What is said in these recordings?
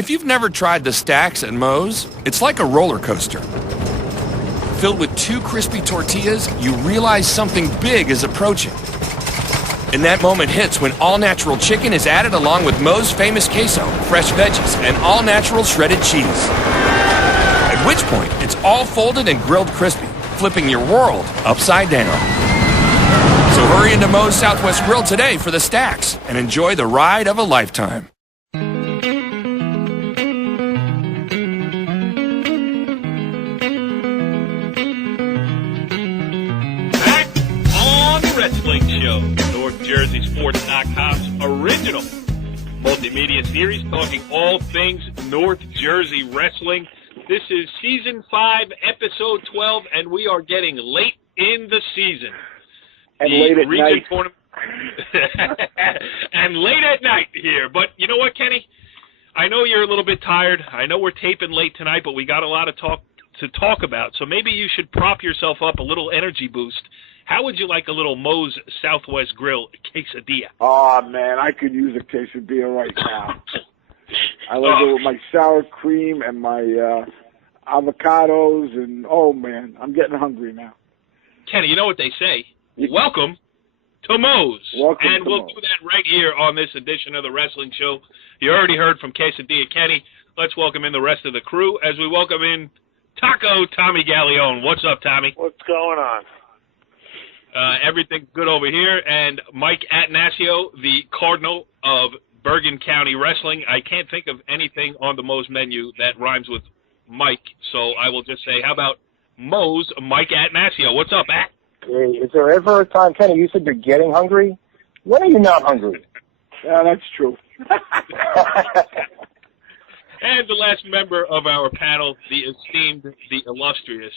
If you've never tried the stacks at Moe's, it's like a roller coaster. Filled with 2 crispy tortillas, you realize something big is approaching. And that moment hits when all-natural chicken is added along with Moe's famous queso, fresh veggies, and all-natural shredded cheese. At which point, it's all folded and grilled crispy, flipping your world upside down. So hurry into Moe's Southwest Grill today for the stacks and enjoy the ride of a lifetime. Wrestling Show, NorthJerseySports.com's original multimedia series talking all things North Jersey wrestling. This is Season 5, Episode 12, and we are getting late in the season. And late at night. And late at night here. But you know what, Kenny? I know you're a little bit tired. I know we're taping late tonight, but we got a lot of talk about. So maybe you should prop yourself up a little energy boost. How would you like a little Moe's Southwest Grill quesadilla? Oh, man, I could use a quesadilla right now. I like it with my sour cream and my avocados, and, oh, man, I'm getting hungry now. Kenny, you know what they say. Welcome to Moe's. We'll do that right here on this edition of the Wrestling Show. You already heard from Quesadilla Kenny. Let's welcome in the rest of the crew as we welcome in Taco Tommy Gallione. What's up, Tommy? What's going on? Everything's good over here. And Mike Atanasio, the Cardinal of Bergen County Wrestling. I can't think of anything on the Moe's menu that rhymes with Mike, so I will just say, how about Moe's Mike Atanasio? What's up, At? Hey, is there ever a time, Kenny, you said you're getting hungry? When are you not hungry? Yeah, that's true. And the last member of our panel, the esteemed, the illustrious,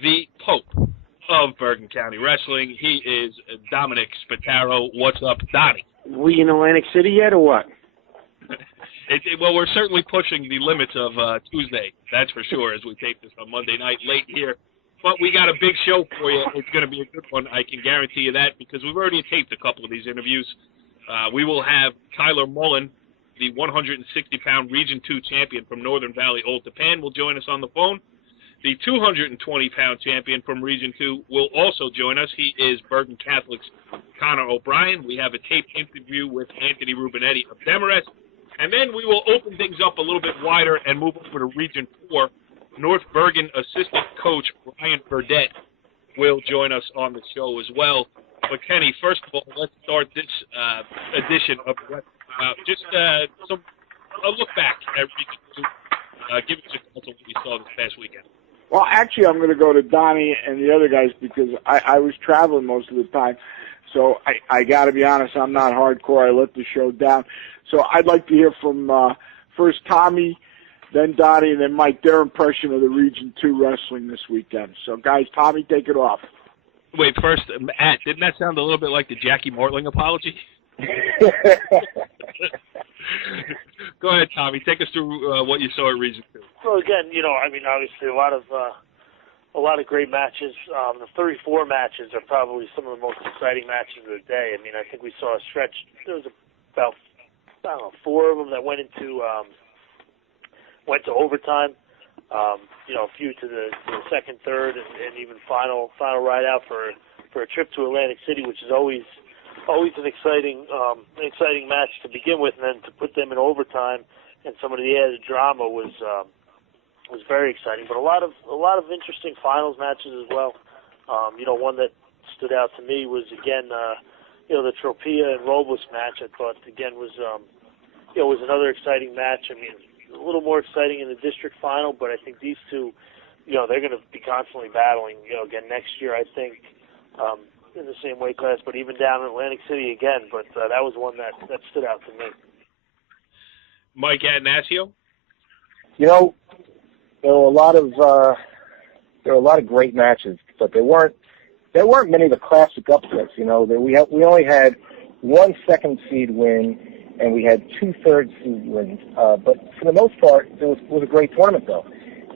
the Pope of Bergen County Wrestling. He is Donnie Spataro. What's up, Donnie? We in Atlantic City yet, or what? Well, we're certainly pushing the limits of Tuesday, that's for sure, as we tape this on Monday night late here. But we got a big show for you. It's going to be a good one, I can guarantee you that, because we've already taped a couple of these interviews. We will have Tyler Mullen, the 160-pound Region 2 champion from Northern Valley, Old Tappan, will join us on the phone. The 220-pound champion from Region 2 will also join us. He is Bergen Catholic's Connor O'Brien. We have a taped interview with Anthony Rubinetti of Demarest. And then we will open things up a little bit wider and move over to Region 4. North Bergen assistant coach Ryan Burdette will join us on the show as well. But, Kenny, first of all, let's start this edition of a look back at Region 2. Give us your thoughts on what you saw this past weekend. Well, actually, I'm going to go to Donnie and the other guys because I was traveling most of the time. So I got to be honest, I'm not hardcore. I let the show down. So I'd like to hear from first Tommy, then Donnie, and then Mike, their impression of the Region 2 wrestling this weekend. So, guys, Tommy, take it off. Wait, first, Matt, didn't that sound a little bit like the Jackie Mortling apology? Go ahead, Tommy. Take us through what you saw at Region 2. Well, again, obviously a lot of great matches. The 34 matches are probably some of the most exciting matches of the day. I mean, I think we saw a stretch. There was about 4 of them that went to overtime. A few to the second, third, and even final ride out for a trip to Atlantic City, which is always an exciting match to begin with, and then to put them in overtime and some of the added drama was very exciting. But a lot of interesting finals matches as well. One that stood out to me was again the Tropia and Robles match. I thought again was another exciting match. I mean, a little more exciting in the district final, but I think these two, they're going to be constantly battling. Again next year, I think. In the same weight class, but even down in Atlantic City again. But that was one that stood out to me. Mike Atanasio? There were a lot of great matches, but there weren't many of the classic upsets. We only had 1 second seed win, and we had 2 third seed wins. But for the most part, it was a great tournament, though.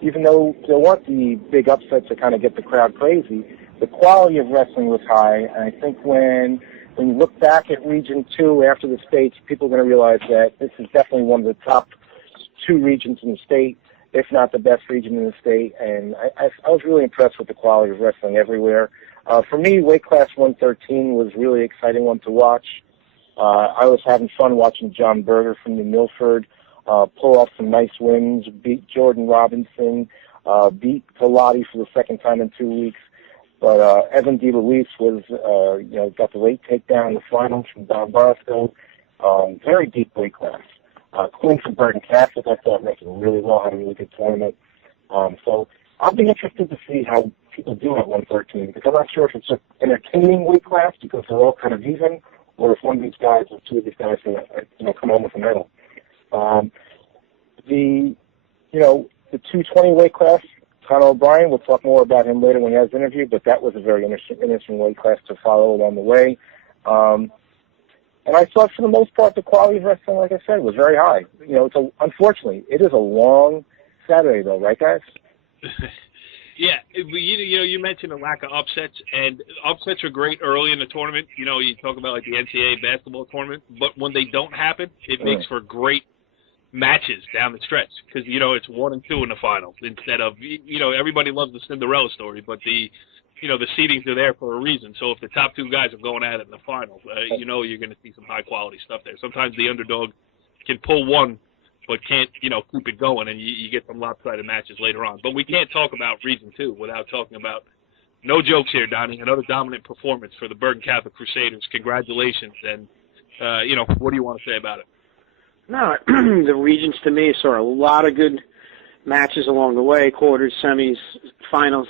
Even though there weren't the big upsets that kind of get the crowd crazy, the quality of wrestling was high, and I think when you look back at Region 2 after the States, people are going to realize that this is definitely one of the top two regions in the state, if not the best region in the state, and I was really impressed with the quality of wrestling everywhere. For me, weight class 113 was really exciting one to watch. I was having fun watching John Berger from New Milford pull off some nice wins, beat Jordan Robinson, beat Pilati for the second time in 2 weeks. But Evan DeLuise was, got the late takedown in the finals from Don Bosco. Very deep weight class. Quinn from Bergen Catholic, I thought, making really well, had a really good tournament. So I'll be interested to see how people do at 113, because I'm not sure if it's an entertaining weight class because they're all kind of even, or if one of these guys or two of these guys can, come home with a medal. The 220 weight class, Conor O'Brien, we'll talk more about him later when he has the interview, but that was a very interesting weight class to follow along the way. And I thought for the most part the quality of wrestling, like I said, was very high. Unfortunately, it is a long Saturday though, right guys? Yeah, you mentioned a lack of upsets, and upsets are great early in the tournament. You talk about like the NCAA basketball tournament, but when they don't happen, it makes for great matches down the stretch because it's 1 and 2 in the finals instead of everybody loves the Cinderella story, but the seedings are there for a reason. So if the top 2 guys are going at it in the finals, you're going to see some high quality stuff there. Sometimes the underdog can pull one, but can't keep it going, and you get some lopsided matches later on. But we can't talk about Region 2 without talking about, no jokes here, Donnie, another dominant performance for the Bergen Catholic Crusaders. Congratulations, and what do you want to say about it? No, the regions to me saw a lot of good matches along the way, quarters, semis, finals,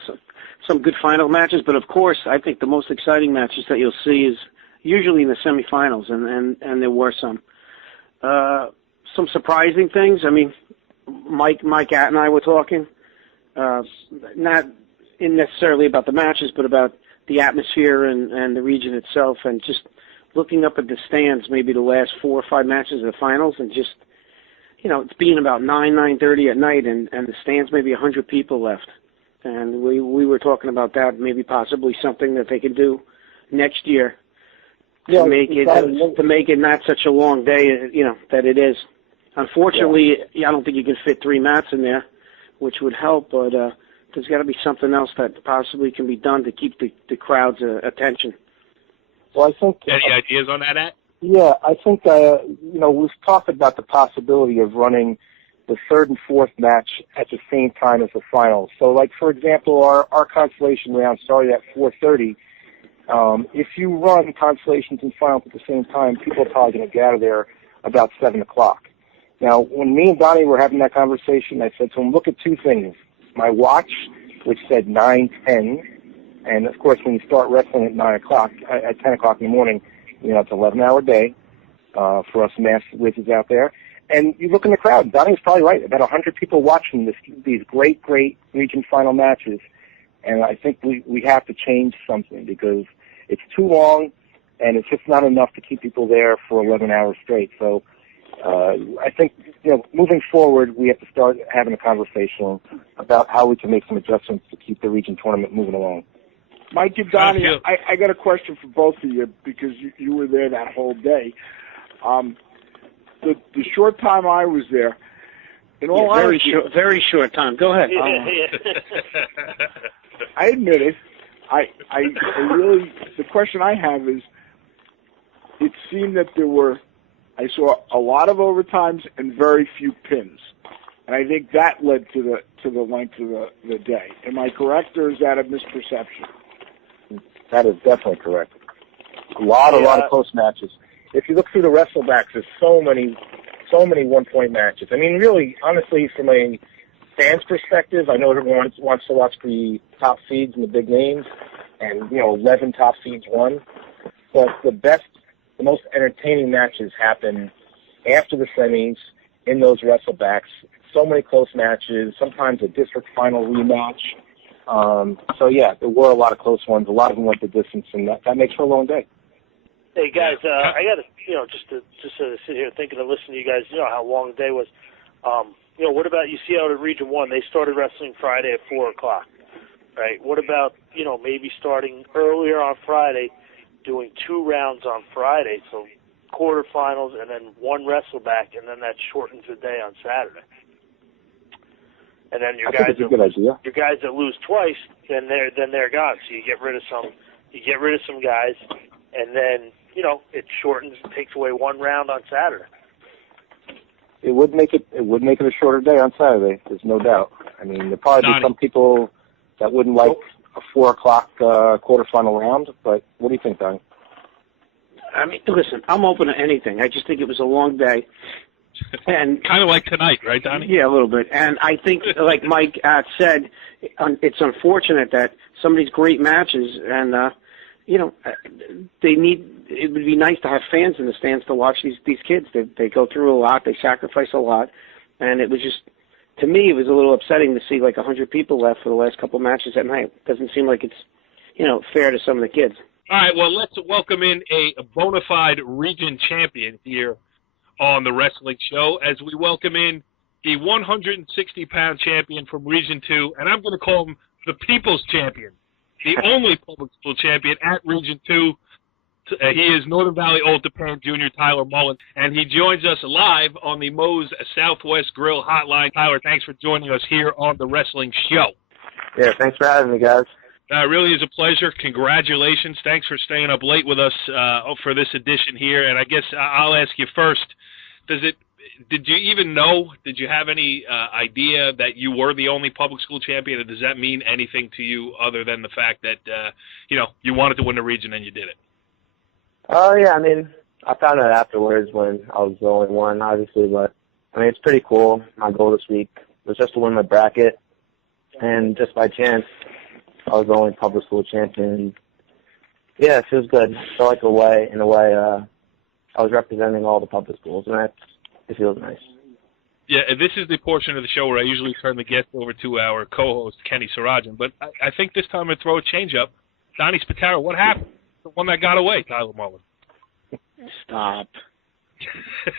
some good final matches. But of course, I think the most exciting matches that you'll see is usually in the semifinals, and there were some. Some surprising things. I mean, Mike Att and I were talking, not necessarily about the matches, but about the atmosphere and the region itself, and just looking up at the stands, maybe the last 4 or 5 matches of the finals, and just, it's being about 9:30 at night, and the stands maybe 100 people left. And we were talking about that, maybe possibly something that they could do next year to make it not such a long day, that it is. Unfortunately, I don't think you can fit 3 mats in there, which would help, but there's got to be something else that possibly can be done to keep the crowd's attention. Well, I think... Any ideas on that, At? Yeah, I think, we've talked about the possibility of running the 3rd and 4th match at the same time as the finals. So, like, for example, our consolation round started at 4:30. If you run consolations and finals at the same time, people are probably going to get out of there about 7 o'clock. Now, when me and Donnie were having that conversation, I said to him, look at 2 things. My watch, which said 9:10, and, of course, when you start wrestling at 9 o'clock, at 10 o'clock in the morning, it's an 11-hour day for us mass wizards out there. And you look in the crowd, Donnie was probably right, about 100 people watching these great region final matches. And I think we have to change something because it's too long, and it's just not enough to keep people there for 11 hours straight. So I think, moving forward, we have to start having a conversation about how we can make some adjustments to keep the region tournament moving along. Mike and Donnie, I got a question for both of you because you were there that whole day. The short time I was there, in all honesty, very short time. Go ahead. I admit it. I really, the question I have is, it seemed that I saw a lot of overtimes and very few pins. And I think that led to the length of the day. Am I correct, or is that a misperception? That is definitely correct. A lot of close matches. If you look through the wrestlebacks, there's so many 1-point matches. I mean, really, honestly, from a fan's perspective, I know everyone wants to watch the top seeds and the big names, and 11 top seeds won. But the most entertaining matches happen after the semis in those wrestlebacks. So many close matches, sometimes a district final rematch. There were a lot of close ones. A lot of them went the distance, and that makes for a long day. Hey guys, I got to just to sit here thinking and listening to you guys. How long the day was. What about you see out at Region 1? They started wrestling Friday at 4 o'clock, right? What about maybe starting earlier on Friday, doing 2 rounds on Friday, so quarterfinals, and then one wrestle back, and then that shortens the day on Saturday. And then your guys that lose twice, then they're gone. So you get rid of some guys, and then it shortens and takes away one round on Saturday. It would make it a shorter day on Saturday. There's no doubt. I mean, there probably be some people that wouldn't like a 4 o'clock quarterfinal round. But what do you think, Donnie? I mean, listen, I'm open to anything. I just think it was a long day. And kind of like tonight, right, Donnie? Yeah, a little bit. And I think, like Mike said, it's unfortunate that some of these great matches, and it would be nice to have fans in the stands to watch these kids. They go through a lot, they sacrifice a lot, and it was just, to me, it was a little upsetting to see like 100 people left for the last couple matches at night. It doesn't seem like it's fair to some of the kids. All right, well, let's welcome in a bona fide region champion here on the Wrestling Show as we welcome in the 160-pound champion from Region 2, and I'm going to call him the People's Champion, the only public school champion at Region 2. He is Northern Valley Old Tappan Jr. Tyler Mullen, and he joins us live on the Moe's Southwest Grill Hotline. Tyler, thanks for joining us here on the Wrestling Show. Yeah, thanks for having me, guys. It really is a pleasure. Congratulations. Thanks for staying up late with us for this edition here. And I guess I'll ask you first, did you even know, did you have any idea that you were the only public school champion? Or does that mean anything to you other than the fact that, you wanted to win the region and you did it? Oh, yeah, I mean, I found out afterwards when I was the only one, obviously. But, I mean, it's pretty cool. My goal this week was just to win my bracket. And just by chance, I was the only public school champion. Yeah, it feels good. I feel like in a way, I was representing all the public schools, and it feels nice. Yeah, and this is the portion of the show where I usually turn the guest over to our co-host, Kenny Sarajian. But I think this time I throw a change-up. Donnie Spataro, what happened? The one that got away, Tyler Mullen. Stop.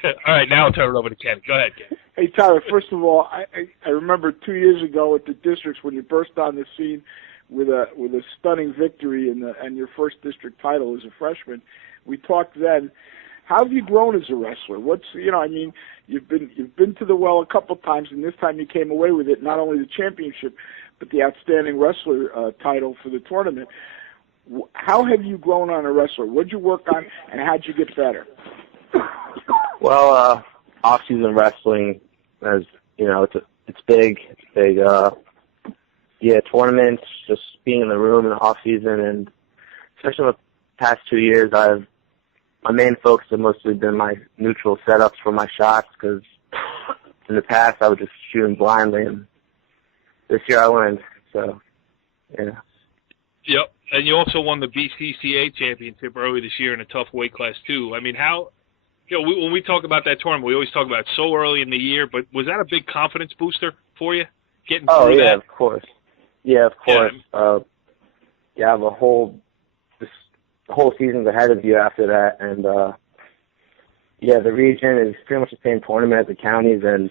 All right, now I'll turn it over to Ken. Go ahead, Ken. Hey, Tyler, first of all, I remember 2 years ago at the districts when you burst on the scene with a stunning victory and your first district title as a freshman. We talked then. How have you grown as a wrestler? You've been to the well a couple times, and this time you came away with it, not only the championship, but the outstanding wrestler title for the tournament. How have you grown on a wrestler? What did you work on, and how'd you get better? Well, off-season wrestling, as you know, it's big. It's big. Tournaments, just being in the room in the off-season, and especially in the past 2 years, my main focus has mostly been my neutral setups for my shots, because in the past I was just shooting blindly, and this year I learned. So, yeah. Yep, and you also won the BCCA championship early this year in a tough weight class too. I mean, when we talk about that tournament, we always talk about it so early in the year, but was that a big confidence booster for you, getting through that? Of course. Yeah, of course. You have the whole season's ahead of you after that, and the region is pretty much the same tournament as the counties, and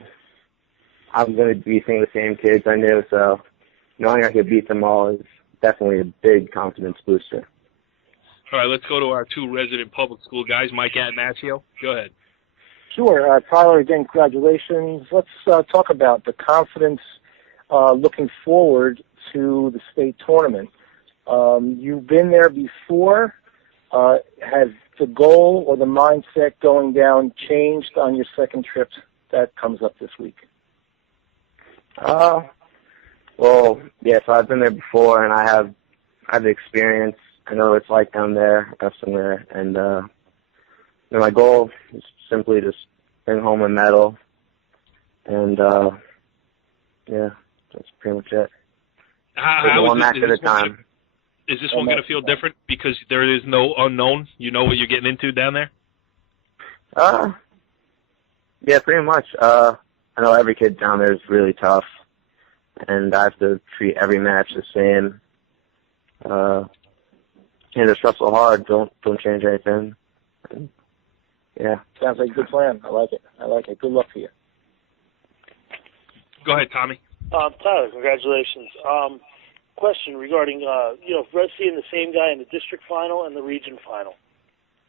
I'm going to be seeing the same kids I knew, so knowing I could beat them all is definitely a big confidence booster. All right, let's go to our two resident public school guys, Mike Atanasio. Go ahead. Sure. Tyler, again, congratulations. Let's talk about the confidence looking forward to the state tournament. You've been there before. Has the goal or the mindset going down changed on your second trip that comes up this week? So I've been there before, and I have the experience. I know what it's like down there, wrestling there, and my goal is simply to bring home a medal, and that's pretty much it. One match at a time. Is this one going to feel different because there is no unknown? You know what you're getting into down there? Yeah, pretty much. I know every kid down there is really tough, and I have to treat every match the same. Just wrestle hard. Don't change anything. And, yeah. Sounds like a good plan. I like it. Good luck to you. Go ahead, Tommy. Tyler, congratulations. Question regarding, seeing the same guy in the district final and the region final.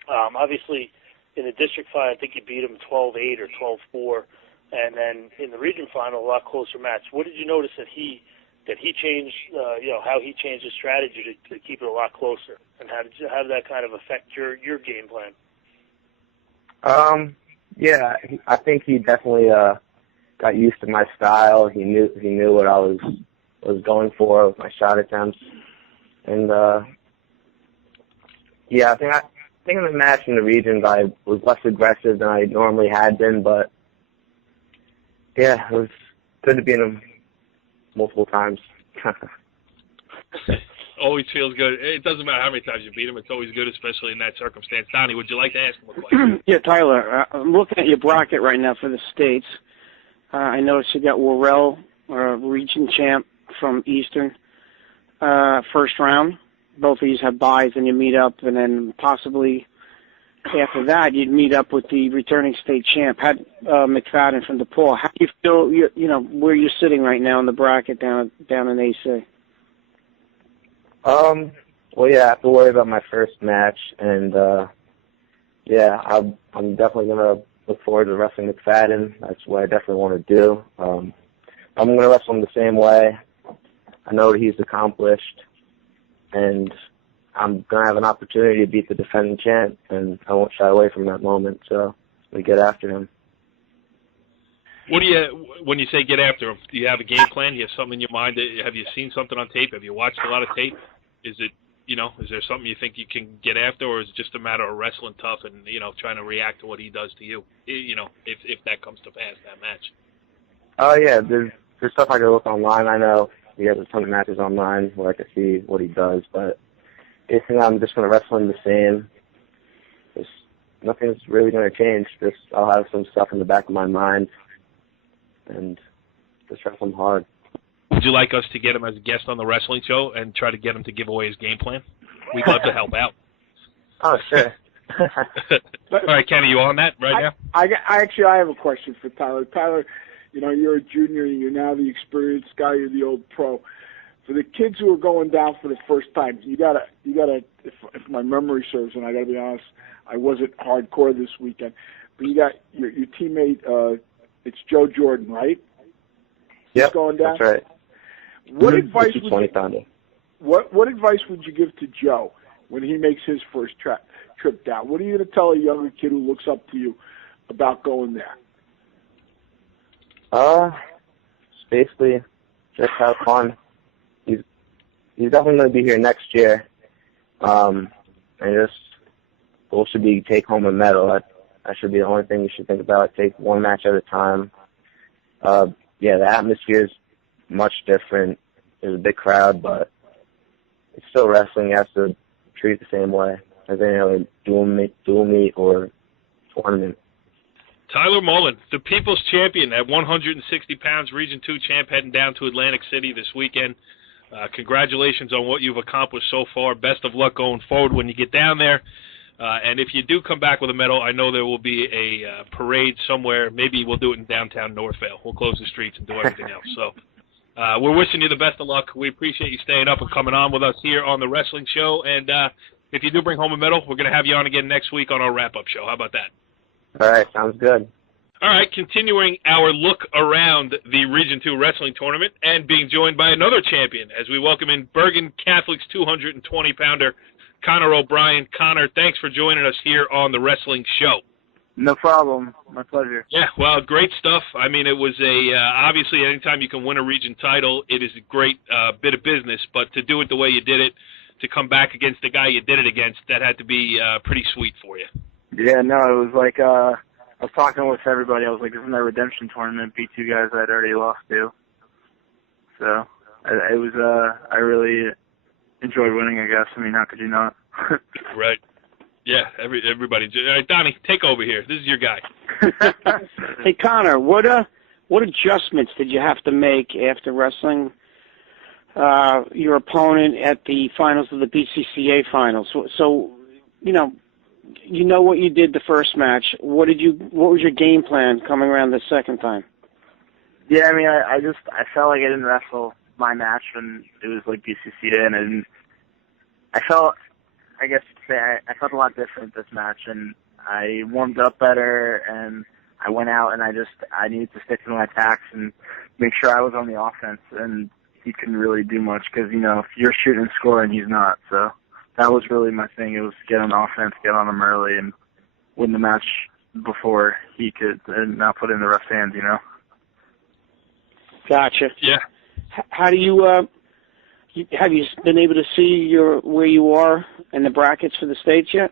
Obviously, in the district final, I think you beat him 12-8 or 12-4, and then in the region final, a lot closer match. What did you notice that he changed? How he changed his strategy to keep it a lot closer, and how did that kind of affect your game plan? Yeah, I think he definitely got used to my style. He knew what I was going for with my shot attempts, and yeah, I think in the match in the regions I was less aggressive than I normally had been, but yeah, it was good to beat him multiple times. Always feels good. It doesn't matter how many times you beat him. It's always good, especially in that circumstance. Donnie, would you like to ask him a question? Yeah, Tyler, I'm looking at your bracket right now for the States. I noticed you got Worrell, region champ from Eastern, first round. Both of you have buys, and you meet up, and then possibly after that you'd meet up with the returning state champ, McFadden from DePaul. How do you feel? You know where you're sitting right now in the bracket down in AC. Well, yeah, I have to worry about my first match, and yeah, I'm definitely gonna look forward to wrestling McFadden. That's what I definitely want to do. I'm gonna wrestle him the same way. I know what he's accomplished, and I'm gonna have an opportunity to beat the defending champ, and I won't shy away from that moment. So we get after him. What do you, when you say get after him, do you have a game plan? Do you have something in your mind? Have you seen something on tape? Have you watched a lot of tape? Is it, is there something you think you can get after, or is it just a matter of wrestling tough and, trying to react to what he does to you, if that comes to pass, that match? Oh, yeah, there's stuff I can look online. I know he has a ton of matches online where I can see what he does, but basically I'm just going to wrestle him the same. Nothing's really going to change. I'll have some stuff in the back of my mind and just wrestle him hard. Would you like us to get him as a guest on the wrestling show and try to get him to give away his game plan? We'd love to help out. Oh, sure. All right, Kenny, you on that right now? I have a question for Tyler. Tyler, you're a junior, and you're now the experienced guy. You're the old pro. For the kids who are going down for the first time, you gotta. If my memory serves, and I gotta be honest, I wasn't hardcore this weekend, but you got your teammate. It's Joe Jordan, right? Yep, He's going down. that's right. What advice what advice would you give to Joe when he makes his first trip down? What are you going to tell a younger kid who looks up to you about going there? Basically, just have fun. He's definitely going to be here next year. And just goal should be take home a medal. That should be the only thing you should think about. Take one match at a time. Yeah, the atmosphere is much different. There's a big crowd, but it's still wrestling. You have to treat it the same way as any other dual meet or tournament. Tyler Mullen, the People's Champion at 160 pounds, Region 2 champ, heading down to Atlantic City this weekend. Congratulations on what you've accomplished so far. Best of luck going forward when you get down there. And if you do come back with a medal, I know there will be a parade somewhere. Maybe we'll do it in downtown Northvale. We'll close the streets and do everything else. So we're wishing you the best of luck. We appreciate you staying up and coming on with us here on the Wrestling Show. And if you do bring home a medal, we're going to have you on again next week on our wrap-up show. How about that? All right, sounds good. All right, continuing our look around the Region 2 Wrestling Tournament and being joined by another champion as we welcome in Bergen Catholic's 220-pounder, Connor O'Brien. Connor, thanks for joining us here on the Wrestling Show. No problem. My pleasure. Yeah, well, great stuff. I mean, it was obviously anytime you can win a region title, it is a great bit of business, but to do it the way you did it, to come back against the guy you did it against, that had to be pretty sweet for you. Yeah, no, it was like I was talking with everybody. I was like, this is my redemption tournament, beat two guys I'd already lost to. So it was I really enjoyed winning, I guess. I mean, how could you not? Right. Yeah, everybody. All right, Donnie, take over here. This is your guy. Hey, Connor, what adjustments did you have to make after wrestling your opponent at the finals of the BCCA finals? So you know what you did the first match. What was your game plan coming around the second time? Yeah, I mean, I felt like I didn't wrestle my match when it was like BCCA, and I felt, I guess you'd say, I felt a lot different this match, and I warmed up better, and I went out and I needed to stick to my attacks and make sure I was on the offense. And he couldn't really do much because, if you're shooting and scoring, he's not. So that was really my thing. It was get on offense, get on him early, and win the match before he could, and not put it in the ref's hands, Gotcha. Yeah. How do you have you been able to see where you are in the brackets for the states yet?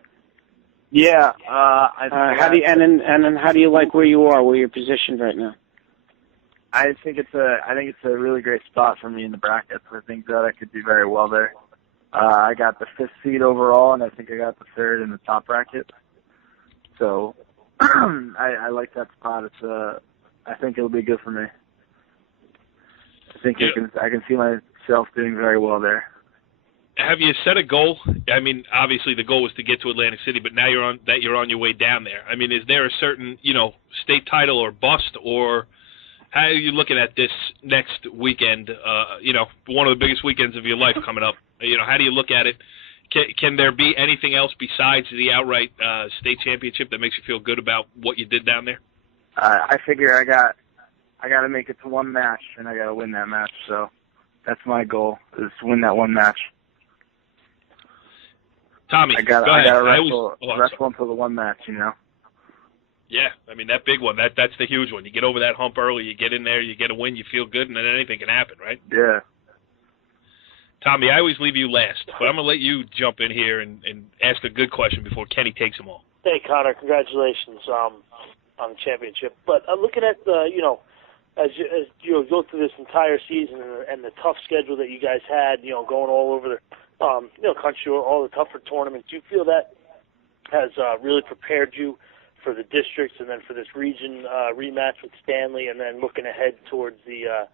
Yeah. How do you like where you are, where you're positioned right now? I think it's a really great spot for me in the brackets. I think that I could do very well there. I got the 5th seed overall, and I think I got the 3rd in the top bracket. So I like that spot. I think it'll be good for me. I think I can see myself doing very well there. Have you set a goal? I mean, obviously the goal was to get to Atlantic City, but now you're on your way down there. I mean, is there a certain state title or bust, or how are you looking at this next weekend? One of the biggest weekends of your life coming up. How do you look at it? Can there be anything else besides the outright state championship that makes you feel good about what you did down there? I figure I got to make it to one match, and I got to win that match. So that's my goal, is to win that one match. Tommy, I got to wrestle until the one match, Yeah, I mean, that big one, that's the huge one. You get over that hump early, you get in there, you get a win, you feel good, and then anything can happen, right? Yeah. Tommy, I always leave you last, but I'm going to let you jump in here and ask a good question before Kenny takes them all. Hey, Connor, congratulations on the championship. But looking at as you go through this entire season and the tough schedule that you guys had, going all over the country, all the tougher tournaments, do you feel that has really prepared you for the districts and then for this region rematch with Stanley, and then looking ahead towards the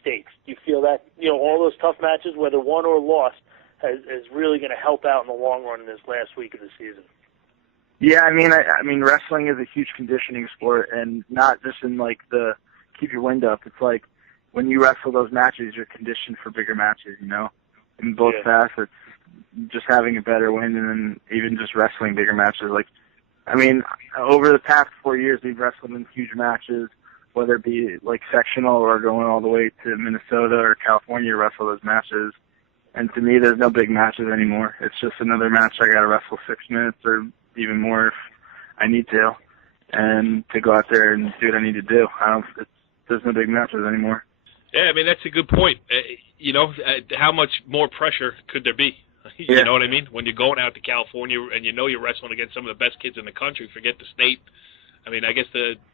states? Do you feel that all those tough matches, whether won or lost, is really going to help out in the long run in this last week of the season? Yeah, I mean, wrestling is a huge conditioning sport, and not just in like the keep your wind up. It's like when you wrestle those matches, you're conditioned for bigger matches. In both facets, just having a better win, and then even just wrestling bigger matches. Like, I mean, over the past 4 years, we've wrestled in huge matches, whether it be like sectional or going all the way to Minnesota or California to wrestle those matches. And to me, there's no big matches anymore. It's just another match I got to wrestle 6 minutes or even more if I need to, and to go out there and do what I need to do. There's no big matches anymore. Yeah, I mean, that's a good point. How much more pressure could there be? You know what I mean? When you're going out to California and you're wrestling against some of the best kids in the country, forget the state. I mean, I guess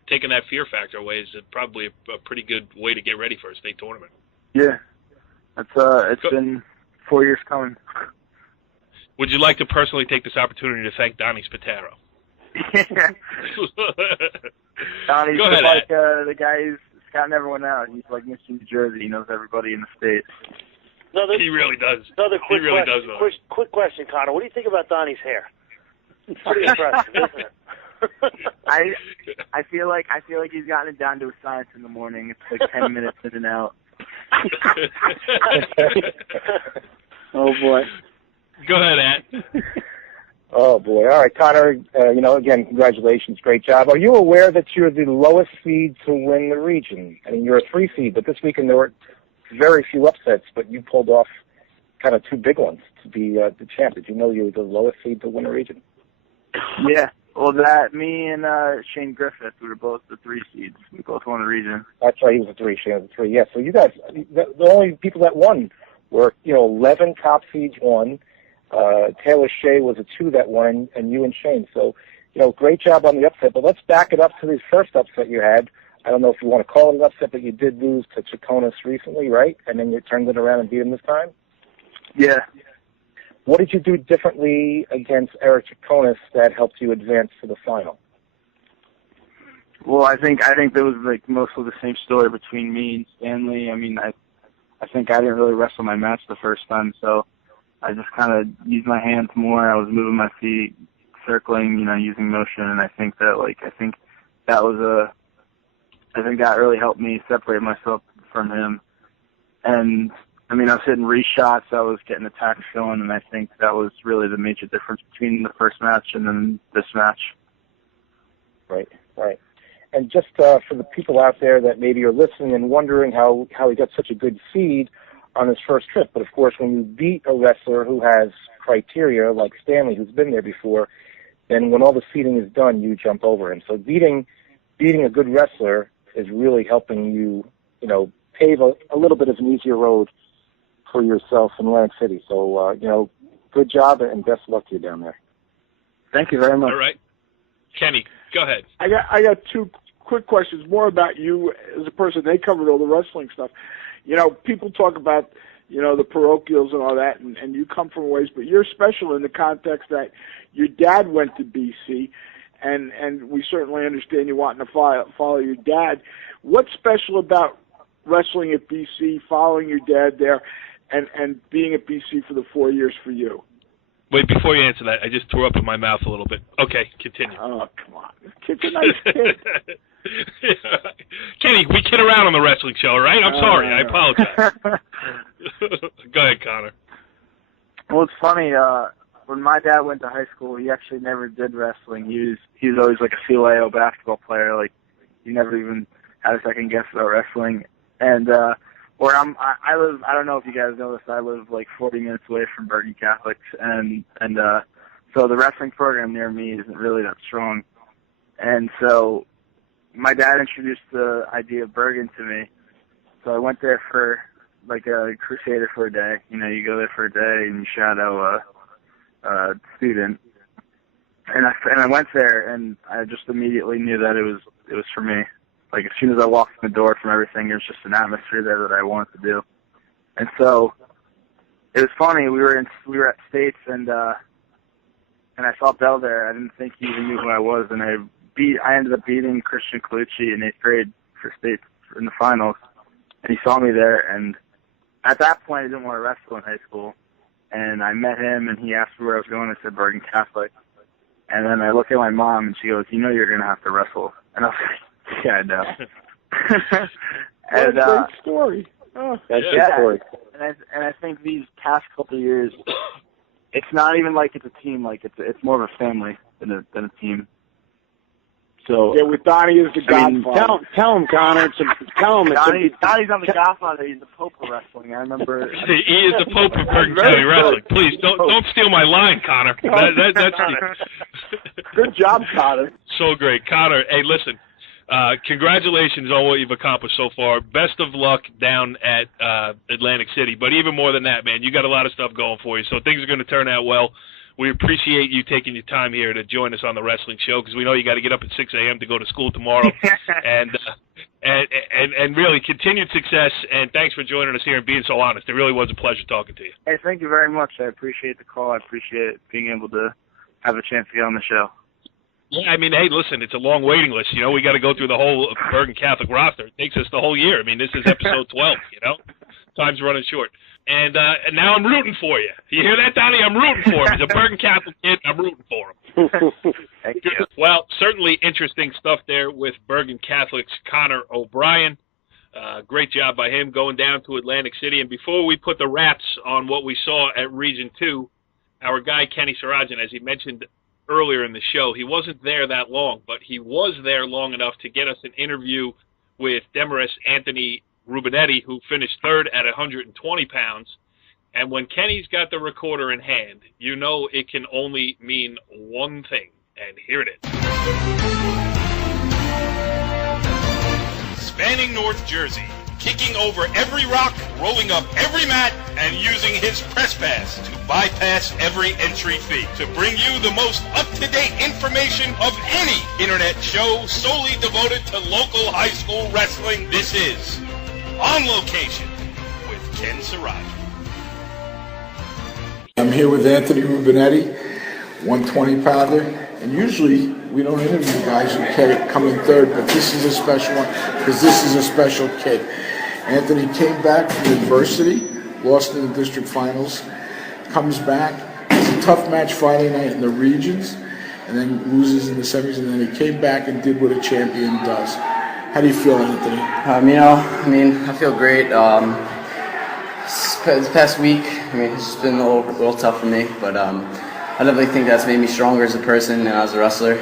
taking that fear factor away is probably a pretty good way to get ready for a state tournament. Yeah. It's been 4 years coming. Would you like to personally take this opportunity to thank Donnie Spataro? Donnie's Go ahead, like the guy who's Scott never went out. He's like Mr. New Jersey. He knows everybody in the state. He really does. Another quick he really question. does. Quick question, Connor. What do you think about Donnie's hair? It's pretty impressive, isn't it? I feel like he's gotten it down to a science in the morning. It's like 10 minutes in and out. Oh boy. Go ahead, Ant. Oh boy! All right, Connor. Again, congratulations, great job. Are you aware that you're the lowest seed to win the region? I mean, you're a 3 seed, but this weekend there were very few upsets, but you pulled off kind of 2 big ones to be the champ. Did you know you were the lowest seed to win the region? Yeah. Well, me and Shane Griffith, we were both the 3 seeds. We both won the region. That's right. He was a 3. Shane was a 3. Yeah. So you guys, the only people that won were 11 top seeds won. Taylor Shea was a 2 that won, and you and Shane. So, great job on the upset. But let's back it up to the first upset you had. I don't know if you want to call it an upset, but you did lose to Chaconis recently, right? And then you turned it around and beat him this time? Yeah. What did you do differently against Eric Chaconis that helped you advance to the final? Well, I think there was like mostly the same story between me and Stanley. I mean, I think I didn't really wrestle my match the first time, so I just kind of used my hands more. I was moving my feet, circling, using motion, and I think that really helped me separate myself from him. And I mean, I was hitting reshots, I was getting attacks going, and I think that was really the major difference between the first match and then this match. Right. And just for the people out there that maybe are listening and wondering how he got such a good seed on his first trip, but of course when you beat a wrestler who has criteria like Stanley, who's been there before, then when all the seeding is done, you jump over him. So beating a good wrestler is really helping you, pave a little bit of an easier road for yourself in Atlantic City. So, good job and best of luck to you down there. Thank you very much. All right. Kenny, go ahead. I got two quick questions more about you as a person. They covered all the wrestling stuff. People talk about, the parochials and all that, and you come from ways, but you're special in the context that your dad went to BC, and we certainly understand you wanting to follow your dad. What's special about wrestling at BC, following your dad there, and being at BC for the 4 years for you? Wait, before you answer that, I just threw up in my mouth a little bit. Okay, continue. Oh, come on. This kid's a nice kid. Kenny, we kid around on the wrestling show, all right? I'm sorry. I apologize. Go ahead, Connor. Well, it's funny. When my dad went to high school, he actually never did wrestling. He was always like a CYO basketball player. Like, he never even had a second guess about wrestling. And where I live, I don't know if you guys know this, I live like 40 minutes away from Bergen Catholic, and so the wrestling program near me isn't really that strong. And so my dad introduced the idea of Bergen to me. So I went there for like a crusader for a day. You go there for a day and you shadow a student. And I went there and I just immediately knew that it was for me. Like, as soon as I walked in the door from everything, there was just an atmosphere there that I wanted to do. And so it was funny. We were at States, and I saw Bell there. I didn't think he even knew who I was, and I ended up beating Christian Colucci in 8th grade for States in the finals. And he saw me there, and at that point, I didn't want to wrestle in high school. And I met him, and he asked me where I was going. I said Bergen Catholic. And then I look at my mom, and she goes, you're going to have to wrestle. And I was like, yeah, I know. What a great story. Oh. That's a good story. And I think these past couple of years, it's not even like it's a team. Like, it's more of a family than a team. So yeah, with Donnie as the Godfather. Tell him, Connor. Tell him. Donnie's not the Godfather. He's the Pope of wrestling. I remember. He is the Pope of Bergen County wrestling. Please don't steal my line, Connor. That's good job, Connor. So great, Connor. Hey, listen. Congratulations on what you've accomplished so far. Best of luck down at Atlantic City. But even more than that, man, you got a lot of stuff going for you. So things are going to turn out well. We appreciate you taking your time here to join us on the wrestling show, because we know you got to get up at 6 a.m. to go to school tomorrow. and really continued success. And thanks for joining us here and being so honest. It really was a pleasure talking to you. Hey, thank you very much. I appreciate the call. I appreciate being able to have a chance to get on the show. Yeah, I mean, hey, listen, it's a long waiting list. We got to go through the whole Bergen Catholic roster. It takes us the whole year. I mean, this is episode 12, Time's running short. And now I'm rooting for you. You hear that, Donnie? I'm rooting for him. He's a Bergen Catholic kid. I'm rooting for him. Thank you. Well, certainly interesting stuff there with Bergen Catholic's Connor O'Brien. Great job by him going down to Atlantic City. And before we put the wraps on what we saw at Region 2, our guy Kenny Sarajian, as he mentioned earlier in the show, he wasn't there that long, but he was there long enough to get us an interview with Demarest Anthony Rubinetti, who finished third at 120 pounds. And when Kenny's got the recorder in hand, it can only mean one thing. And here it is. Spanning North Jersey, kicking over every rock, rolling up every mat, and using his press pass to bypass every entry fee. To bring you the most up-to-date information of any internet show solely devoted to local high school wrestling, this is On Location with Ken Sarajian. I'm here with Anthony Rubinetti, 120-pounder, and usually we don't interview guys who come in third, but this is a special one because this is a special kid. Anthony came back from adversity, lost in the district finals, comes back. It's a tough match Friday night in the regions, and then loses in the semis, and then he came back and did what a champion does. How do you feel, Anthony? I feel great. This past week, it's been a little tough for me, but I definitely think that's made me stronger as a person and as a wrestler.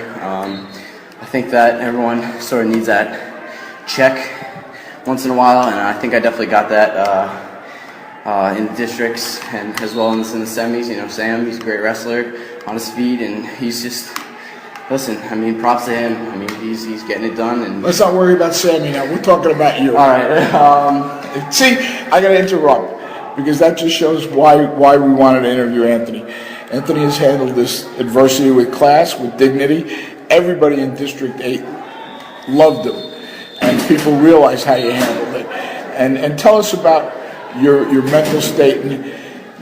I think that everyone sort of needs that check once in a while, and I think I definitely got that in the districts and as well in the semis. You know, Sam, he's a great wrestler on his feet, and he's just, listen, I mean, props to him. I mean, he's getting it done. And let's not worry about Sammy now. We're talking about you. All right. See, I got to interrupt because that just shows why we wanted to interview Anthony. Anthony has handled this adversity with class, with dignity. Everybody in District 8 loved him, and people realize how you handled it. And tell us about your mental state and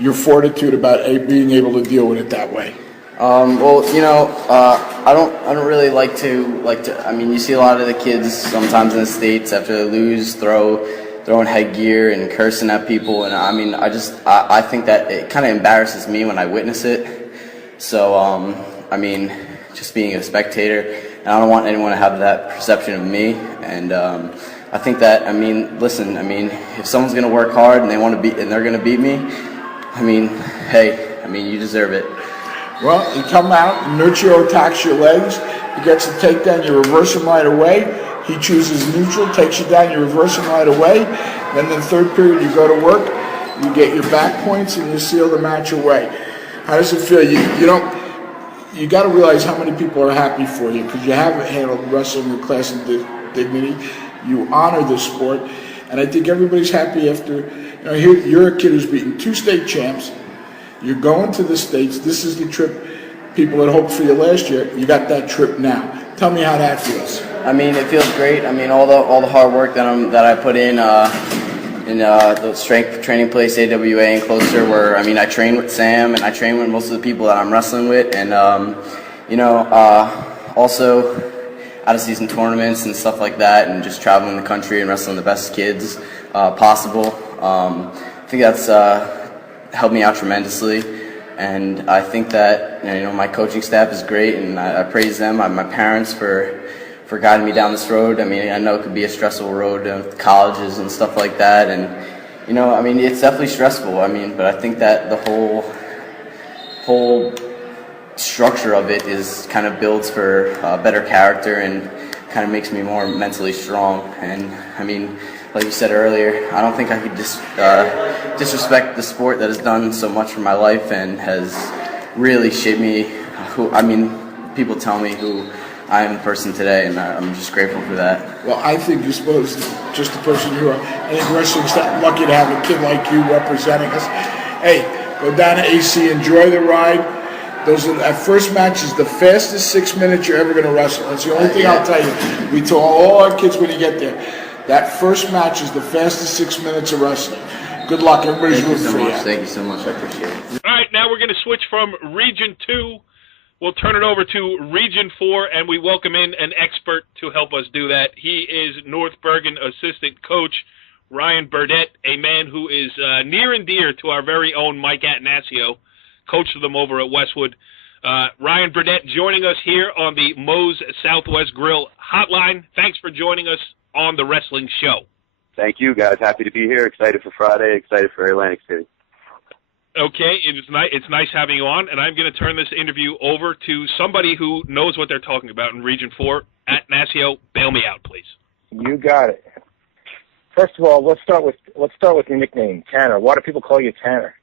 your fortitude about being able to deal with it that way. Well, you know, I don't really like to. I mean, you see a lot of the kids sometimes in the States after they lose throwing headgear and cursing at people, and I mean, I think that it kind of embarrasses me when I witness it. So, I mean, just being a spectator, and I don't want anyone to have that perception of me. And I think that, I mean, listen, I mean, if someone's gonna work hard and they're gonna beat me, I mean, hey, I mean, you deserve it. Well, you come out, Nuccio attacks your legs, he gets a takedown, you reverse him right away. He chooses neutral, takes you down, you reverse him right away. Then in the third period, you go to work, you get your back points, and you seal the match away. How does it feel? You got to realize how many people are happy for you because you haven't handled wrestling with class and dignity. You honor the sport, and I think everybody's happy after. You know, here you're a kid who's beaten 2 state champs. You're going to the States. This is the trip people had hoped for you last year. You got that trip now. Tell me how that feels. I mean, it feels great. I mean, all the hard work that I put in the strength training place, AWA and closer, where I mean, I train with Sam and I train with most of the people that I'm wrestling with, and you know, also out of season tournaments and stuff like that, and just traveling the country and wrestling the best kids possible. I think that's helped me out tremendously, and I think that, you know, my coaching staff is great, and I praise them. My parents for guiding me down this road. I mean, I know it could be a stressful road with colleges and stuff like that, and you know, I mean, it's definitely stressful. I mean, but I think that the whole structure of it is kind of builds for better character and kind of makes me more mentally strong. And I mean, like you said earlier, I don't think I could disrespect the sport that has done so much for my life and has really shaped me. People tell me who I am a person today, and I'm just grateful for that. Well, I think you're supposed to, just the person you are. I think wrestling's lucky to have a kid like you representing us. Hey, go down to AC, enjoy the ride. That first match is the fastest 6 minutes you're ever going to wrestle. That's the only thing I'll tell you. We tell all our kids when you get there. That first match is the fastest 6 minutes of wrestling. Good luck. Everybody's rooting for you. Thank you so much. I appreciate it. All right, now we're going to switch from Region 2. We'll turn it over to Region 4, and we welcome in an expert to help us do that. He is North Bergen assistant coach Ryan Burdette, a man who is near and dear to our very own Mike Atanasio, coach of them over at Westwood. Ryan Burdette joining us here on the Moe's Southwest Grill hotline. Thanks for joining us on the Wrestling Show. Thank you, guys. Happy to be here. Excited for Friday. Excited for Atlantic City. Okay, it's nice having you on, and I'm going to turn this interview over to somebody who knows what they're talking about in Region 4. Atanasio, bail me out, please. You got it. First of all, let's start with your nickname, Tanner. Why do people call you Tanner?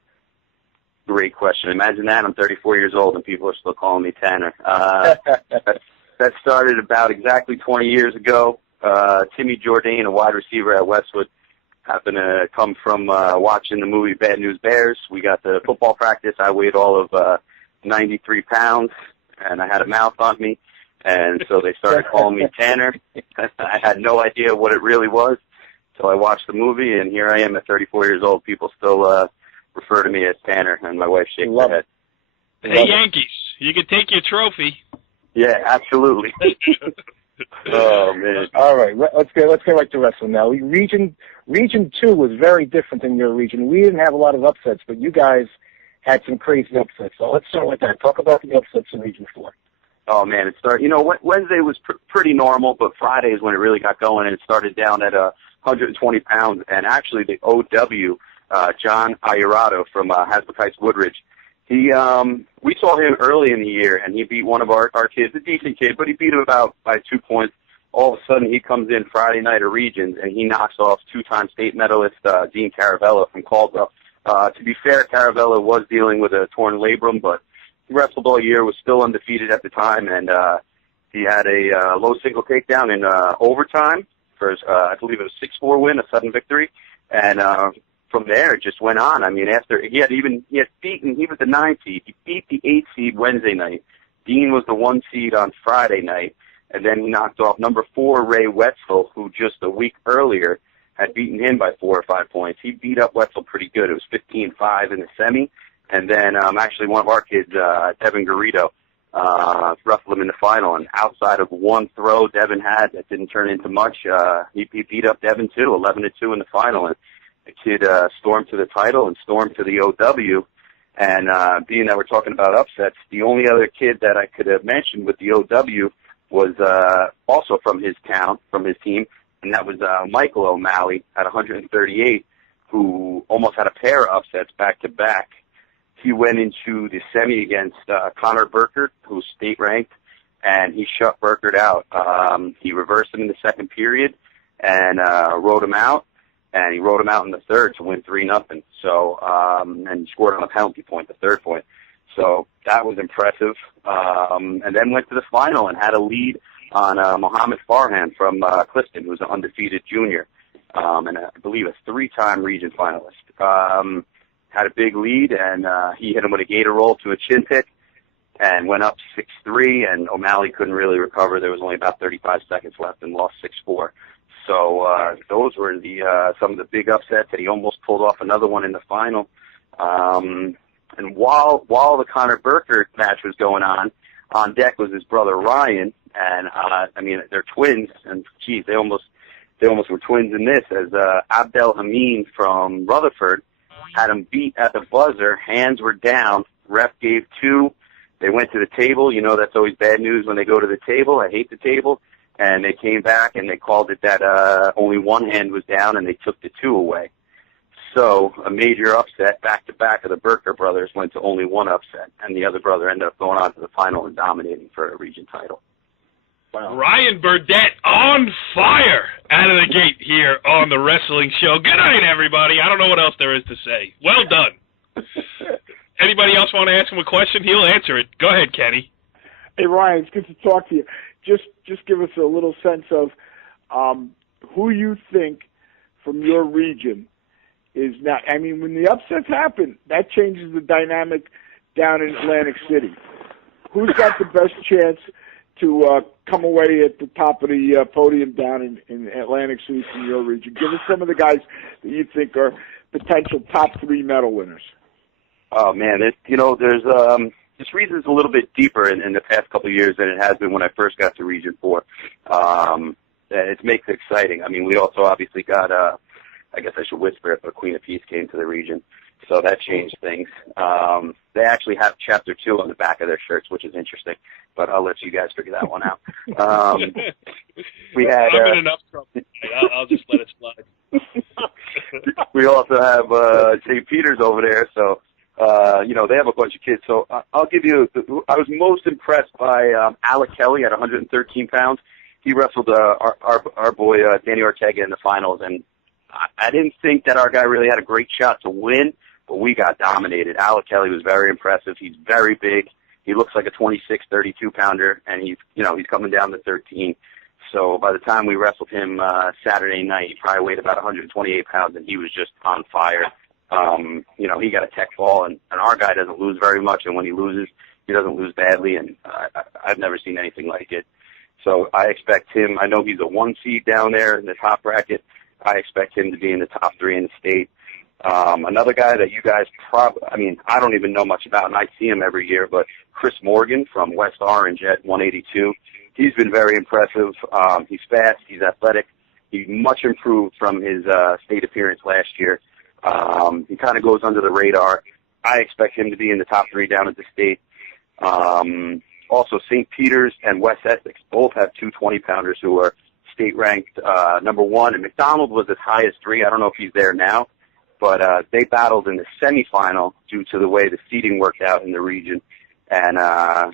Great question. Imagine that. I'm 34 years old, and people are still calling me Tanner. That started about exactly 20 years ago. Timmy Jourdain, a wide receiver at Westwood, happened to come from watching the movie Bad News Bears. We got to football practice. I weighed all of 93 pounds, and I had a mouth on me, and so they started calling me Tanner. I had no idea what it really was until I watched the movie, and here I am at 34 years old. People still refer to me as Tanner, and my wife shakes her head. Hey, Yankees, you can take your trophy. Yeah, absolutely. Oh, man. All right, let's get right to wrestling now. Region 2 was very different than your region. We didn't have a lot of upsets, but you guys had some crazy upsets. So let's start with that. Talk about the upsets in Region 4. Oh, man, it started. You know, Wednesday was pretty normal, but Friday is when it really got going, and it started down at 120 pounds. And actually, the OW, John Ayurato from Hasbrook Heights Woodridge, We saw him early in the year, and he beat one of our kids, a decent kid, but he beat him about by 2 points. All of a sudden, he comes in Friday night of regions, and he knocks off two-time state medalist Dean Caravella from Caldwell. To be fair, Caravella was dealing with a torn labrum, but he wrestled all year, was still undefeated at the time, and he had a low single takedown in overtime for his, I believe it was 6-4 win, a sudden victory, and from there it just went on. I mean, after he had beaten, he was the 9 seed. He beat the 8 seed Wednesday night. Dean was the 1 seed on Friday night, and then he knocked off number 4 Ray Wetzel, who just a week earlier had beaten him by 4 or 5 points. He beat up Wetzel pretty good. It was 15-5 in the semi, and then actually one of our kids, Devin Garrido, wrestled him in the final. And outside of one throw Devin had that didn't turn into much, he beat up Devin too, 11-2 in the final. And the kid stormed to the title and stormed to the OW. And being that we're talking about upsets, the only other kid that I could have mentioned with the OW was also from his town, from his team, and that was Michael O'Malley at 138, who almost had a pair of upsets back-to-back. He went into the semi against Connor Burkert, who's state-ranked, and he shut Burkert out. He reversed him in the second period and rode him out, and he rode him out in the third to win 3-0. So, and he scored on a penalty point, the third point. So that was impressive. And then went to the final and had a lead on Mohammed Farhan from Clifton, who's an undefeated junior, and I believe a 3-time region finalist. Had a big lead, and he hit him with a gator roll to a chin pick and went up 6-3, and O'Malley couldn't really recover. There was only about 35 seconds left and lost 6-4. So those were the some of the big upsets, and he almost pulled off another one in the final. And while the Connor Burkert match was going on deck was his brother Ryan, and I mean they're twins, and geez, they almost were twins in this, as Abdel Amin from Rutherford had him beat at the buzzer. Hands were down. Ref gave 2. They went to the table. You know that's always bad news when they go to the table. I hate the table. And they came back and they called it that only one hand was down, and they took the 2 away. So a major upset back-to-back of the Burker brothers went to only one upset, and the other brother ended up going on to the final and dominating for a region title. Wow. Ryan Burdette on fire out of the gate here on the Wrestling Show. Good night, everybody. I don't know what else there is to say. Well done. Anybody else want to ask him a question? He'll answer it. Go ahead, Kenny. Hey, Ryan, it's good to talk to you. Just give us a little sense of who you think from your region is now. I mean, when the upsets happen, that changes the dynamic down in Atlantic City. Who's got the best chance to come away at the top of the podium down in Atlantic City from your region? Give us some of the guys that you think are potential top 3 medal winners. Oh man, there's this region's a little bit deeper in the past couple of years than it has been when I first got to Region 4. It makes it exciting. I mean, we also obviously got, I guess I should whisper it, but Queen of Peace came to the region, so that changed things. They actually have Chapter 2 on the back of their shirts, which is interesting, but I'll let you guys figure that one out. We had, I'm in enough trouble. I'll just let it slide. We also have St. Peter's over there, so they have a bunch of kids. So I'll give you, I was most impressed by Alec Kelly at 113 pounds. He wrestled our boy Danny Ortega in the finals, and I didn't think that our guy really had a great shot to win, but we got dominated. Alec Kelly was very impressive. He's very big. He looks like a 26, 32-pounder, and he's coming down to 13. So by the time we wrestled him Saturday night, he probably weighed about 128 pounds, and he was just on fire. He got a tech fall, and our guy doesn't lose very much, and when he loses, he doesn't lose badly, and I've never seen anything like it. So I expect him, I know he's a 1 seed down there in the top bracket. I expect him to be in the top 3 in the state. Another guy that you guys I don't even know much about, and I see him every year, but Chris Morgan from West Orange at 182. He's been very impressive. He's fast. He's athletic. He's much improved from his state appearance last year. He kind of goes under the radar. I expect him to be in the top 3 down at the state. Also, St. Peter's and West Essex both have 2 20-pounders who are state-ranked number 1, and McDonald was as high as 3. I don't know if he's there now, but they battled in the semifinal due to the way the seeding worked out in the region. And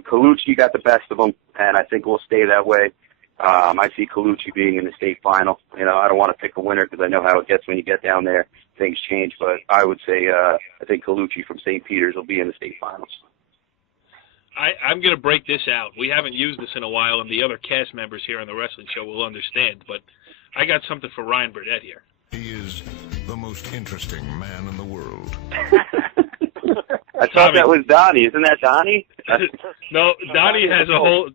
Colucci got the best of them, and I think we'll stay that way. I see Colucci being in the state final. You know, I don't want to pick a winner because I know how it gets when you get down there. Things change, but I would say I think Colucci from St. Peter's will be in the state finals. I'm going to break this out. We haven't used this in a while, and the other cast members here on the wrestling show will understand, but I got something for Ryan Burdette here. He is the most interesting man in the world. I thought that was Donnie. Isn't that Donnie? No, Donnie has a whole.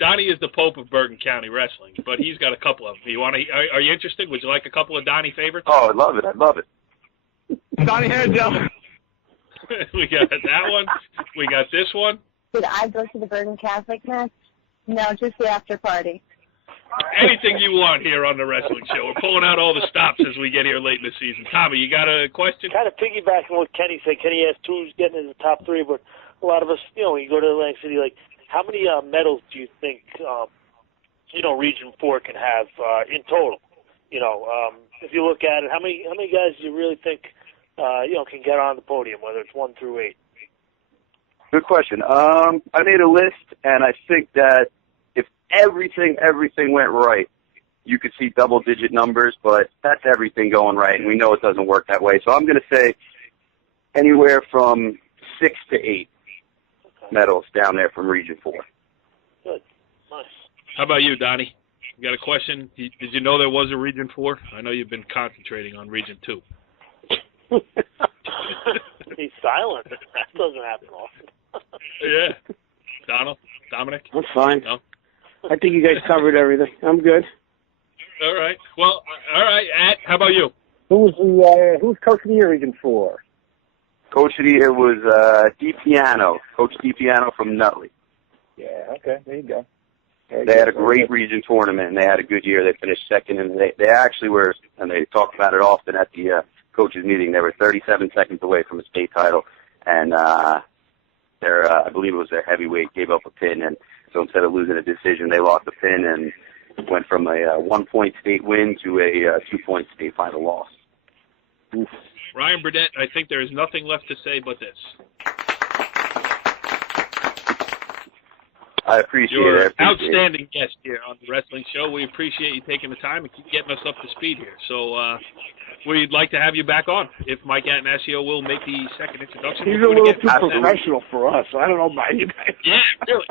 Donnie is the Pope of Bergen County wrestling, but he's got a couple of them. You want to? Are you interested? Would you like a couple of Donnie favorites? Oh, I'd love it. I'd love it. Donnie Hairgel. We got that one. We got this one. Did I go to the Bergen Catholic match? No, just the after party. Anything you want here on the wrestling show. We're pulling out all the stops as we get here late in the season. Tommy, you got a question? Kind of piggybacking on what Kenny said. Kenny asked who's getting in the top three, but a lot of us, when you go to Atlantic City, like, how many medals do you think, Region 4 can have in total? If you look at it, how many guys do you really think, can get on the podium, whether it's 1 through 8? Good question. I made a list, and I think that if everything went right, you could see double-digit numbers, but that's everything going right, and we know it doesn't work that way. So I'm going to say anywhere from 6 to 8 medals down there from Region 4. Good. Nice. How about you, Donnie? You got a question? Did you know there was a Region 4? I know you've been concentrating on Region 2. He's silent. That doesn't happen often. Yeah. Dominic? I'm fine. No? I think you guys covered everything. I'm good. All right. Well, all right. How about you? Who's coach of the year Region 4? Coach of the year was DiPiano, Coach DiPiano from Nutley. Yeah, okay, there you go. They had a great region tournament, and they had a good year. They finished second, and they actually were, and they talk about it often at the coaches' meeting, they were 37 seconds away from a state title, and I believe it was their heavyweight, gave up a pin, and so instead of losing a decision, they lost a pin and went from a 1-point state win to a 2-point state final loss. Oof. Ryan Burdette, I think there is nothing left to say but this. I appreciate You're it. outstanding guest here on the wrestling show. We appreciate you taking the time and keep getting us up to speed here. So we'd like to have you back on if Mike Atanasio will make the second introduction. He's a little too professional for us. I don't know about you guys. Yeah, really.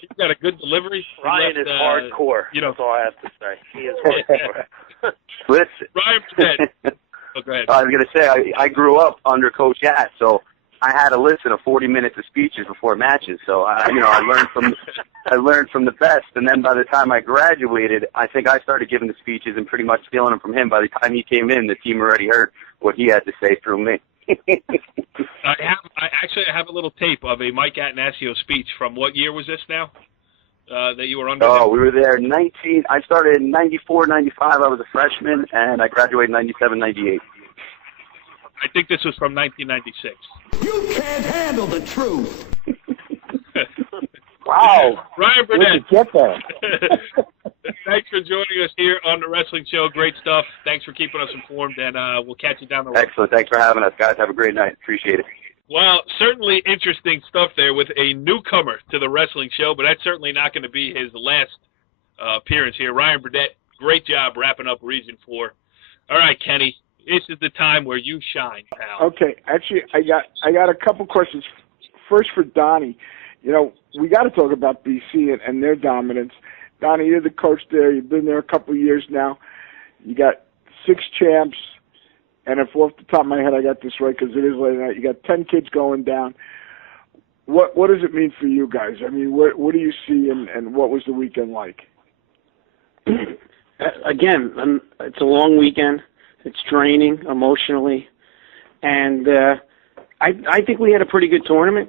He's got a good delivery. Ryan is hardcore. That's all I have to say. He is hardcore. Listen. Ryan Burdette. Oh, go ahead. I was going to say, I grew up under Coach At, so I had to listen to 40 minutes of speeches before matches. So I learned from the best. And then by the time I graduated, I think I started giving the speeches and pretty much stealing them from him. By the time he came in, the team already heard what he had to say through me. I have a little tape of a Mike Atanasio speech from what year was this now? That you were under? Oh, we were there I started in 94, 95. I was a freshman, and I graduated in 97, 98. I think this was from 1996. You can't handle the truth. Wow. Ryan Where'd Burdette. you get that? Thanks for joining us here on the Wrestling Show. Great stuff. Thanks for keeping us informed, and we'll catch you down the road. Excellent. Thanks for having us, guys. Have a great night. Appreciate it. Well, certainly interesting stuff there with a newcomer to the Wrestling Show, but that's certainly not going to be his last appearance here. Ryan Burdette, great job wrapping up Region 4. All right, Kenny, this is the time where you shine, pal. Okay, actually, I got a couple questions. First for Donnie. We got to talk about BC and their dominance. Donnie, you're the coach there. You've been there a couple of years now. You got 6 champs. And if off the top of my head I got this right, because it is late at night, you got 10 kids going down. What does it mean for you guys? I mean, what do you see, and what was the weekend like? Again, it's a long weekend. It's draining emotionally. And I think we had a pretty good tournament.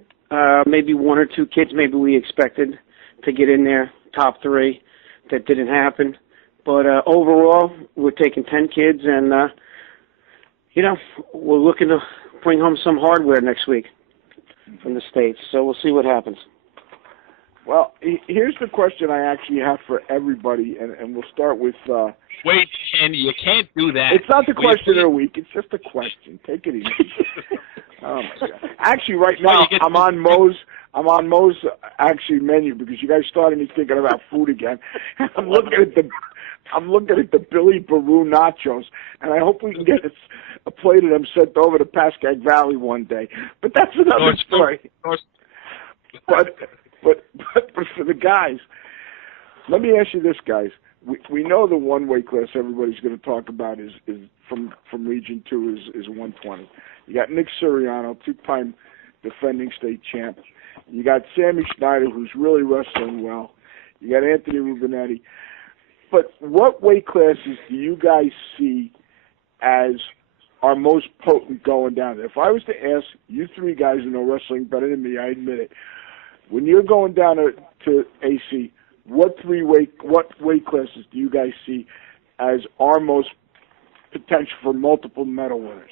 Maybe 1 or 2 kids maybe we expected to get in there, top 3. That didn't happen. But overall, we're taking 10 kids, and we're looking to bring home some hardware next week from the States, so we'll see what happens. Well, here's the question I actually have for everybody, and we'll start with Wait, Ken, you can't do that. It's not the question of the week. It's just a question. Take it easy. Oh my God! Actually, right now I'm on Mo's actually menu because you guys started me thinking about food again. I'm looking at the Billy Baru nachos, and I hope we can get a plate of them sent over to Pascagoula Valley one day. But that's another story. But for the guys, let me ask you this, guys. We know the one weight class everybody's going to talk about is from Region 2 is 120. You got Nick Suriano, 2-time defending state champ. You got Sammy Schneider, who's really wrestling well. You got Anthony Rubinetti. But what weight classes do you guys see as are most potent going down there? If I was to ask you three guys who know wrestling better than me, I admit it, when you're going down to AC, what weight classes do you guys see as our most potential for multiple medal winners?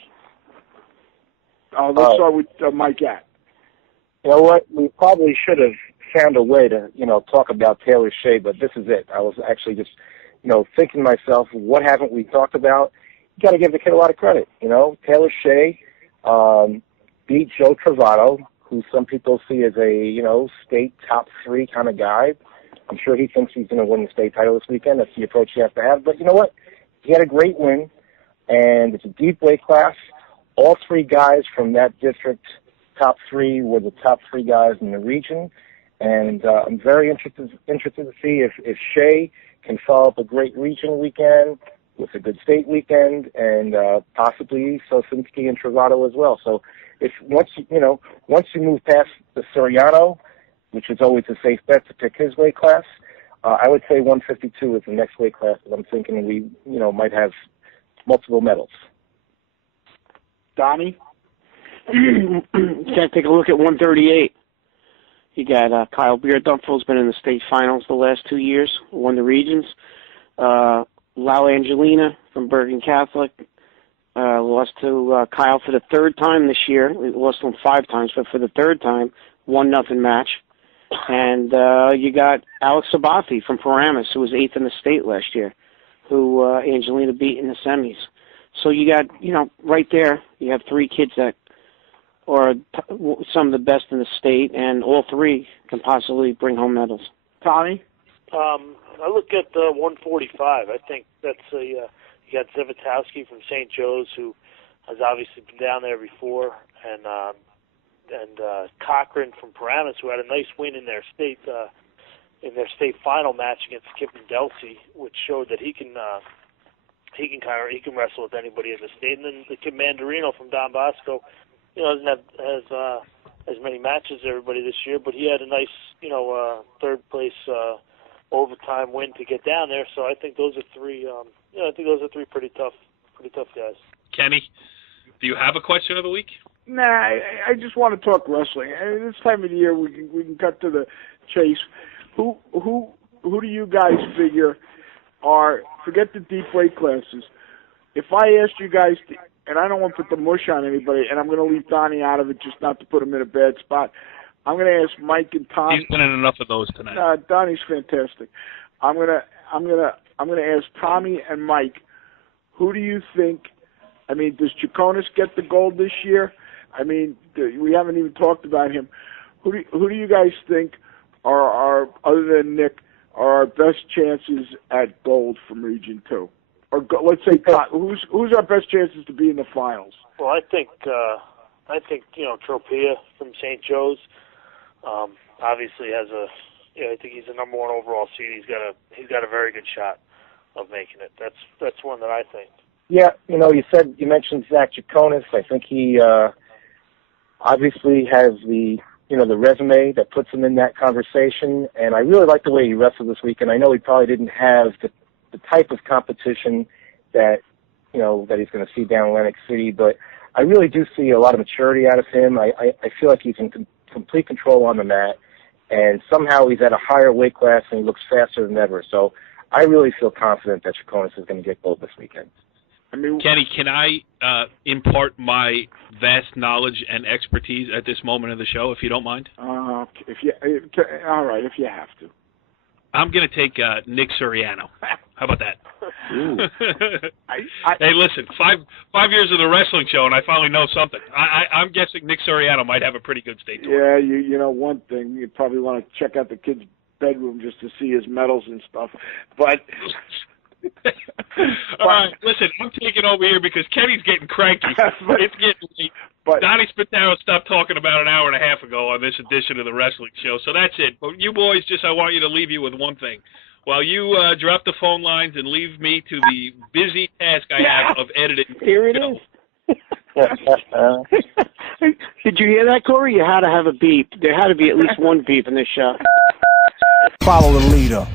Let's start with Mike Gatt. You know what? We probably should have found a way to, talk about Taylor Shea, but this is it. I was actually just, thinking to myself, what haven't we talked about? You got to give the kid a lot of credit. Taylor Shea beat Joe Travato, who some people see as a, state top 3 kind of guy. I'm sure he thinks he's going to win the state title this weekend. That's the approach you have to have. But you know what? He had a great win, and it's a deep weight class. All 3 guys from that district, top 3, were the top 3 guys in the region. And I'm very interested to see if Shea can follow up a great region weekend with a good state weekend, and possibly Sosinski and Travato as well. So once you move past the Suriano, which is always a safe bet to pick his weight class, I would say 152 is the next weight class that I'm thinking we might have multiple medals. Donnie? You got to take a look at 138. You got Kyle Beardumfel's been in the state finals the last 2 years, won the regions. Lau Angelina from Bergen Catholic lost to Kyle for the 3rd time this year. We lost to him 5 times, but for the 3rd time, 1-0 match. And you got Alex Sabathi from Paramus, who was 8th in the state last year, who Angelina beat in the semis. So you got, right there, you have 3 kids that are some of the best in the state, and all 3 can possibly bring home medals. Tommy? I look at 145. I think that's you got Zivotowski from St. Joe's, who has obviously been down there before, and Cochran from Paramus, who had a nice win in their state final match against Kip and Delsey, which showed that he can wrestle with anybody in the state. And then the kid Mandarino from Don Bosco, doesn't have as many matches as everybody this year, but he had a nice 3rd place overtime win to get down there. So I think those are 3. I think those are 3 pretty tough guys. Kenny, do you have a question of the week? Nah, I just want to talk wrestling. This time of the year, we can cut to the chase. Who do you guys figure are? Forget the deep weight classes. If I asked you guys, and I don't want to put the mush on anybody, and I'm going to leave Donnie out of it just not to put him in a bad spot. I'm going to ask Mike and Tom. He's winning enough of those tonight. Donnie's fantastic. I'm going to ask Tommy and Mike. Who do you think? I mean, does Chaconis get the gold this year? I mean, we haven't even talked about him. Who do you guys think are other than Nick, are our best chances at gold from Region 2? Or let's say, who's our best chances to be in the finals? Well, I think Tropea from St. Joe's obviously has I think he's the number 1 overall seed. He's got a very good shot of making it. That's one that I think. Yeah, you mentioned Zach Chaconis. I think he obviously has the resume that puts him in that conversation, and I really like the way he wrestled this weekend. I know he probably didn't have the type of competition that that he's going to see down in Atlantic City, but I really do see a lot of maturity out of him. I feel like he's in complete control on the mat, and somehow he's at a higher weight class and he looks faster than ever. So I really feel confident that Chaconis is going to get gold this weekend. Kenny, can I impart my vast knowledge and expertise at this moment of the show, if you don't mind? All right, if you have to. I'm going to take Nick Suriano. How about that? Hey, listen, five years of the wrestling show, and I finally know something. I'm guessing Nick Suriano might have a pretty good state tour. Yeah, you know one thing, you probably want to check out the kid's bedroom just to see his medals and stuff. But all right, listen, I'm taking over here because Kenny's getting cranky. It's getting late. Donnie Spataro stopped talking about an hour and a half ago on this edition of the wrestling show, so that's it. But you boys, I want you to leave you with one thing. While you drop the phone lines and leave me to the busy task I have of editing. Here it is. Did you hear that, Corey? You had to have a beep. There had to be at least one beep in this show. Follow the leader.